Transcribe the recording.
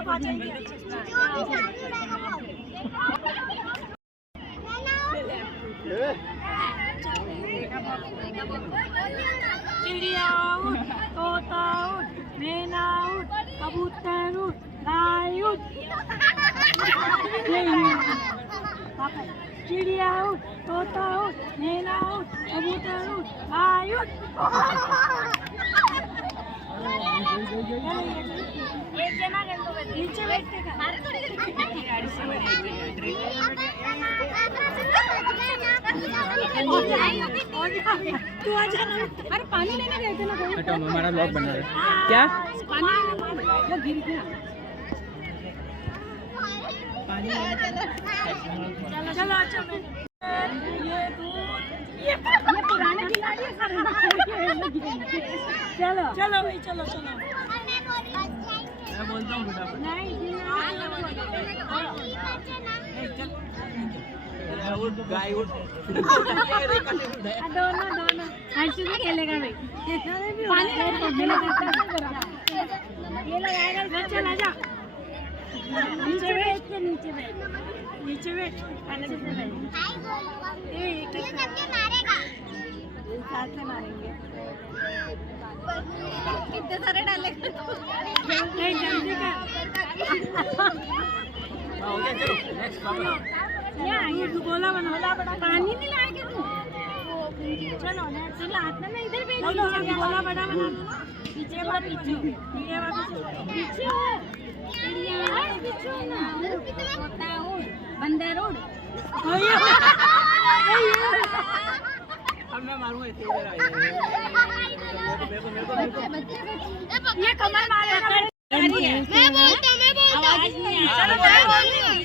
सब आ जाएंगे। चिड़िया उठ, तोता उठ, मैना उठ, कबूतर उठ, गाय उठ। चिड़िया उठ, तोता उठ, मैना उठ, कबूतर उठ, गाय उठ। एक जना नीचे बैठेगा। तू आजा ना। अरे पानी लेने गए थे ना कोई। हटो, हमारा ब्लॉग बना रहे। क्या पानी वो गिर गया। चलो चलो ये पुराने खिलाड़ी है सर। चलो चलो भाई चलो चलो। मैं बोलता हूँ बेटा। नहीं गाय उठ। दोनों हर्षु भी खेलेगा भाई। पानी ये लगाएगा। चल आजा नीचे बैठ के नीचे बैठ अच्छे से बैठ। साथ में मारेंगे। कितने सारे डालेगा नहीं जल्दी कर। हो गया, चलो नेक्स्ट बाबा। ये गोला बना पानी नहीं लाएगा तू। चलो नेक्स्ट हाथ में इधर भेज दो। गोला बड़ा बना दो। पीछे वाला पीछे पीछे हो। पीछे ना होता हो बंदर रोड। अब मैं मारूंगा इधर आ। ये कमर मारेगा। मैं बोलता आवाज नहीं आ रही।